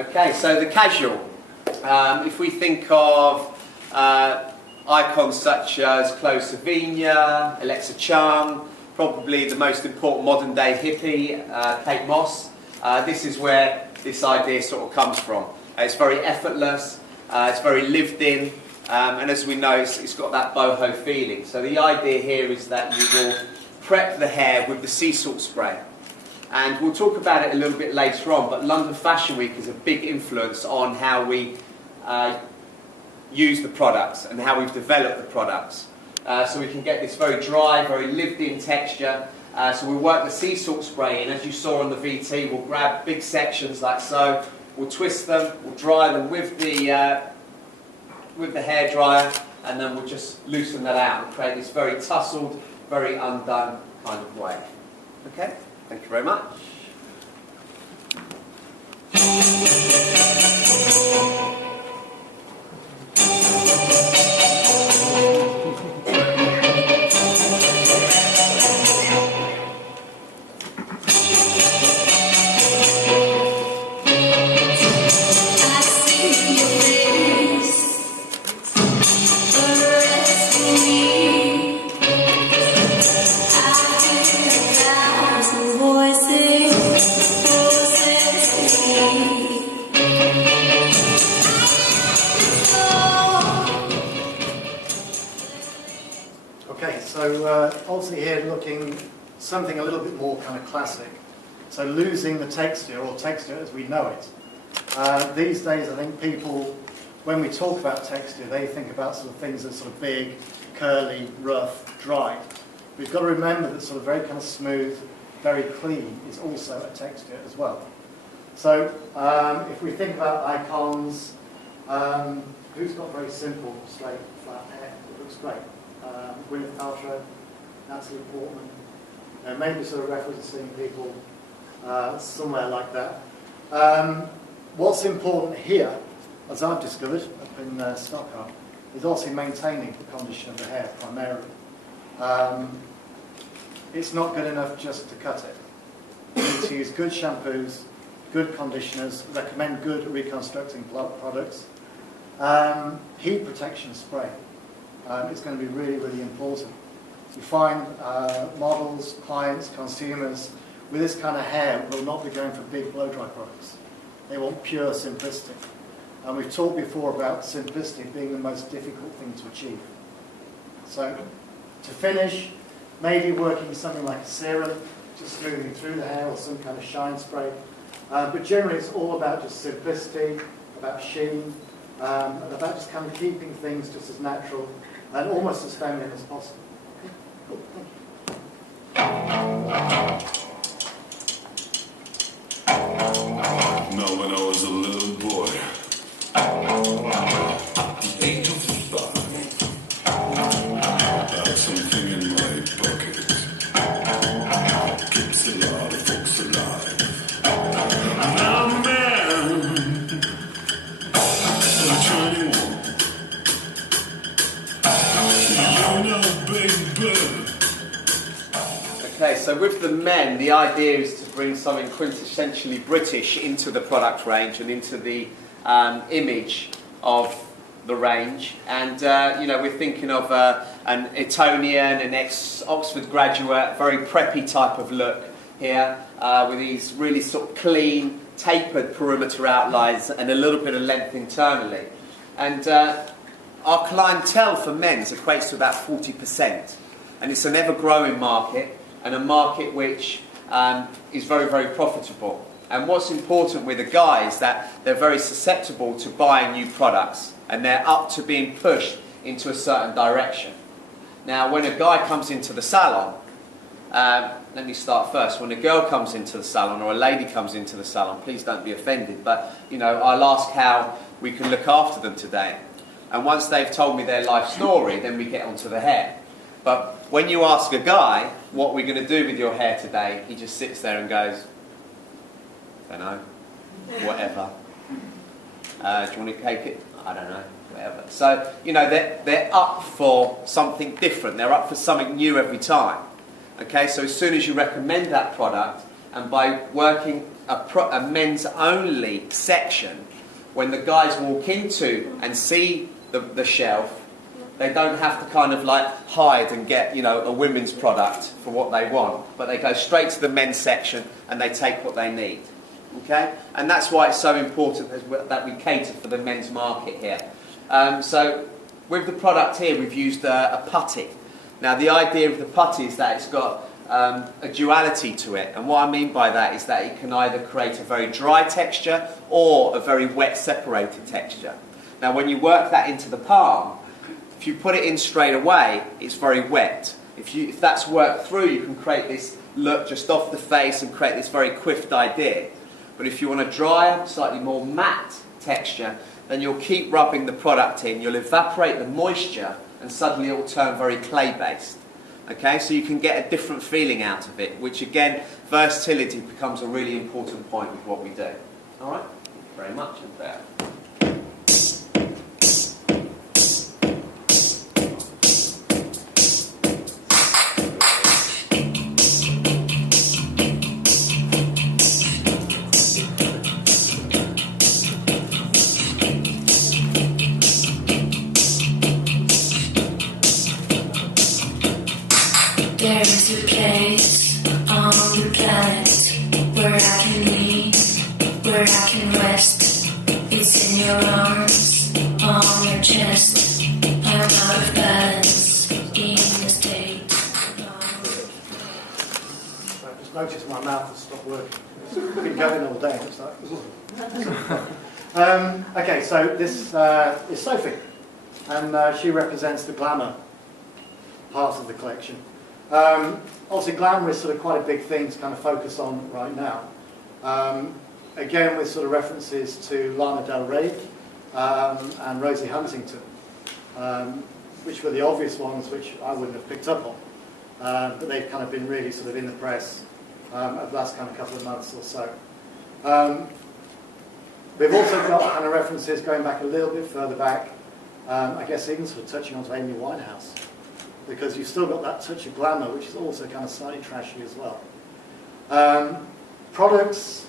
Okay, so the casual. If we think of icons such as Chloe Sevigny, Alexa Chung, probably the most important modern day hippie, Kate Moss, this is where this idea sort of comes from. It's very effortless, it's very lived in, and as we know, it's got that boho feeling. So the idea here is that you will prep the hair with the sea salt spray. And we'll talk about it a little bit later on, but London Fashion Week is a big influence on how we use the products and how we've developed the products. So we can get this very dry, very lived-in texture. So we work the sea salt spray in. As you saw on the VT, we'll grab big sections like so, we'll twist them, we'll dry them with the hairdryer, and then we'll just loosen that out and create this very tussled, very undone kind of wave. Okay? Thank you very much. Obviously here looking something a little bit more kind of classic. So losing the texture, or texture as we know it. These days I think people, when we talk about texture, they think about sort of things that are sort of big, curly, rough, dry. We've got to remember that sort of very kind of smooth, very clean is also a texture as well. So if we think about icons, who's got very simple, straight, flat hair that looks great? Gwyneth Paltrow, Natalie Portman, maybe sort of referencing people somewhere like that. What's important here, as I've discovered up in Stockholm, is also maintaining the condition of the hair primarily. It's not good enough just to cut it. You need to use good shampoos, good conditioners, recommend good reconstructing products. Heat protection spray. It's going to be really, really important. You find models, clients, consumers with this kind of hair will not be going for big blow-dry products. They want pure simplicity. And we've talked before about simplicity being the most difficult thing to achieve. So to finish, maybe working something like a serum, just smoothing through the hair, or some kind of shine spray. But generally it's all about just simplicity, about sheen, and about just kind of keeping things just as natural and almost as feminine as possible. Okay, cool, thank you. Now when I was a little boy, the age of 5, I had something in my pocket. Keeps a lot of folks alive. Now I'm a man, I'm 21. Okay, so with the men, the idea is to bring something quintessentially British into the product range and into the image of the range. And, you know, we're thinking of an Etonian, an ex-Oxford graduate, very preppy type of look here, with these really sort of clean, tapered perimeter outlines and a little bit of length internally. And our clientele for men's equates to about 40%. And it's an ever-growing market, and a market which is very, very profitable. And what's important with the guys is that they're very susceptible to buying new products, and they're up to being pushed into a certain direction. Now, when a guy comes into the salon, let me start first. When a girl comes into the salon or a lady comes into the salon, please don't be offended, but you know, I'll ask how we can look after them today. And once they've told me their life story, then we get onto the hair. But when you ask a guy, what we're going to do with your hair today, he just sits there and goes, don't know, whatever. Do you want to cake it? I don't know, whatever. So, you know, they're up for something different. They're up for something new every time. Okay, so as soon as you recommend that product, and by working a men's only section, when the guys walk into and see the shelf, they don't have to kind of like hide and get, you know, a women's product for what they want, but they go straight to the men's section and they take what they need. Okay? And that's why it's so important that we cater for the men's market here. So with the product here, we've used a putty. Now the idea of the putty is that it's got a duality to it, and what I mean by that is that it can either create a very dry texture or a very wet separated texture. Now when you work that into the palm, if you put it in straight away, it's very wet. If that's worked through, you can create this look just off the face and create this very quiffed idea. But if you want a drier, slightly more matte texture, then you'll keep rubbing the product in, you'll evaporate the moisture, and suddenly it will turn very clay-based. Okay, so you can get a different feeling out of it, which again, versatility becomes a really important point with what we do. All right, thank you very much. There is a place on the planet where I can lean, where I can rest. It's in your arms, on your chest. I'm out of balance, in a state. I just noticed my mouth has stopped working. It's been going all day. It's like, okay, so this is Sophie, and she represents the glamour part of the collection. Obviously, glamour is sort of quite a big thing to kind of focus on right now. Again, with sort of references to Lana Del Rey and Rosie Huntington, which were the obvious ones which I wouldn't have picked up on. But they've kind of been really sort of in the press over the last kind of couple of months or so. We've also got kind of references going back a little bit further back, I guess even sort of touching on to Amy Winehouse, because you've still got that touch of glamour, which is also kind of slightly trashy as well. Products,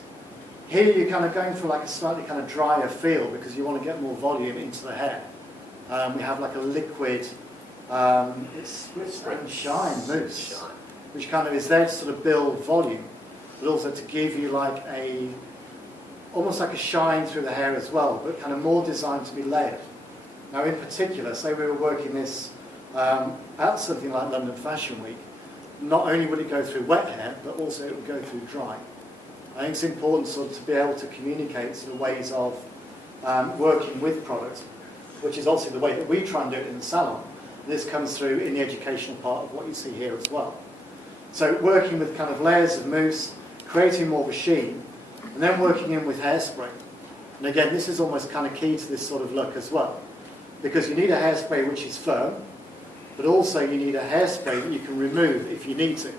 here you're kind of going for like a slightly kind of drier feel because you want to get more volume into the hair. We have like a liquid, it's split and shine mousse, which kind of is there to sort of build volume, but also to give you like almost like a shine through the hair as well, but kind of more designed to be layered. Now in particular, say we were working this at something like London Fashion Week, not only would it go through wet hair, but also it would go through dry. I think it's important sort of to be able to communicate sort of ways of working with products, which is obviously the way that we try and do it in the salon. This comes through in the educational part of what you see here as well. So working with kind of layers of mousse, creating more of a sheen, and then working in with hairspray. And again, this is almost kind of key to this sort of look as well, because you need a hairspray which is firm, but also you need a hairspray that you can remove if you need to.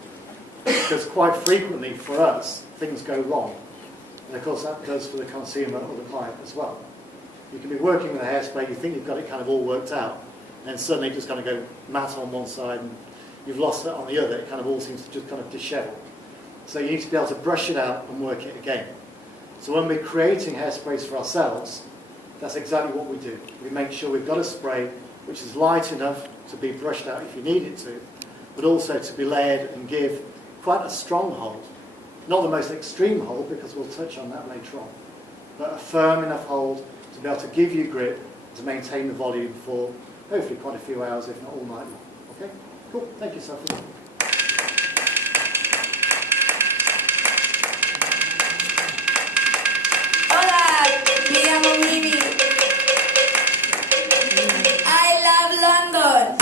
Because quite frequently for us, things go wrong. And of course that goes for the consumer or the client as well. You can be working with a hairspray, you think you've got it kind of all worked out, and then suddenly it just kind of go matte on one side and you've lost it on the other. It kind of all seems to just kind of dishevel. So you need to be able to brush it out and work it again. So when we're creating hairsprays for ourselves, that's exactly what we do. We make sure we've got a spray which is light enough to be brushed out if you need it to, but also to be layered and give quite a strong hold. Not the most extreme hold, because we'll touch on that later on, but a firm enough hold to be able to give you grip, to maintain the volume for hopefully quite a few hours, if not all night long. Okay? Cool. Thank you, Sophie. Hola, me llamo Mimi. I love London.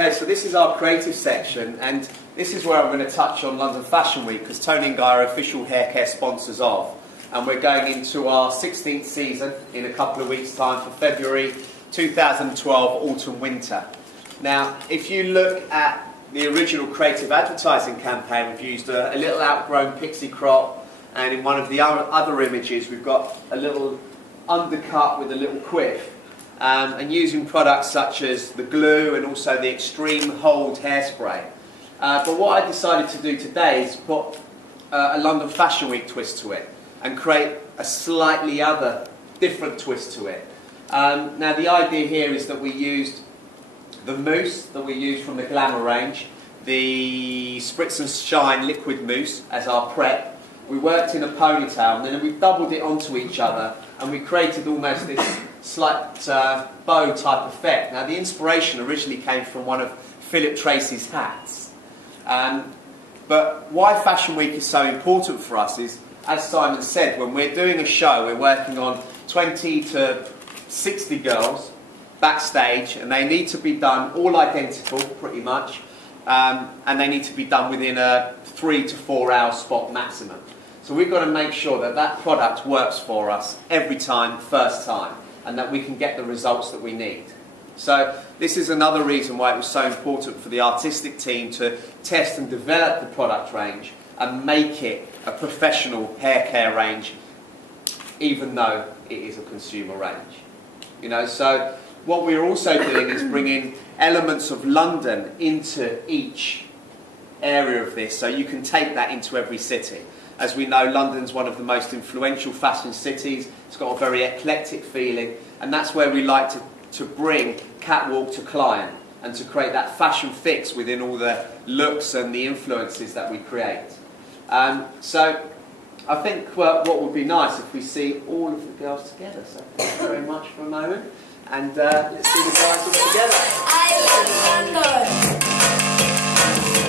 Okay, so this is our creative section, and this is where I'm going to touch on London Fashion Week, because Toni Guy are official hair care sponsors of, and we're going into our 16th season in a couple of weeks' time for February 2012 autumn-winter. Now, if you look at the original creative advertising campaign, we've used a little outgrown pixie crop, and in one of the other images we've got a little undercut with a little quiff, and using products such as the glue and also the extreme hold hairspray. But what I decided to do today is put a London Fashion Week twist to it and create a slightly different twist to it. Now the idea here is that we used the mousse that we used from the Glamour range, the Spritz and Shine liquid mousse as our prep. We worked in a ponytail and then we doubled it onto each other and we created almost this slight bow type effect. Now the inspiration originally came from one of Philip Tracy's hats. But why Fashion Week is so important for us is, as Simon said, when we're doing a show, we're working on 20 to 60 girls backstage, and they need to be done all identical, pretty much, and they need to be done within a 3 to 4 hour spot maximum. So we've got to make sure that that product works for us every time, first time, and that we can get the results that we need. So this is another reason why it was so important for the artistic team to test and develop the product range and make it a professional hair care range, even though it is a consumer range. You know, so what we're also doing is bringing elements of London into each area of this, so you can take that into every city. As we know, London's one of the most influential fashion cities. It's got a very eclectic feeling, and that's where we like to bring catwalk to client and to create that fashion fix within all the looks and the influences that we create. So I think what would be nice if we see all of the girls together. So thank you very much for a moment, and let's see the guys all together. I love London.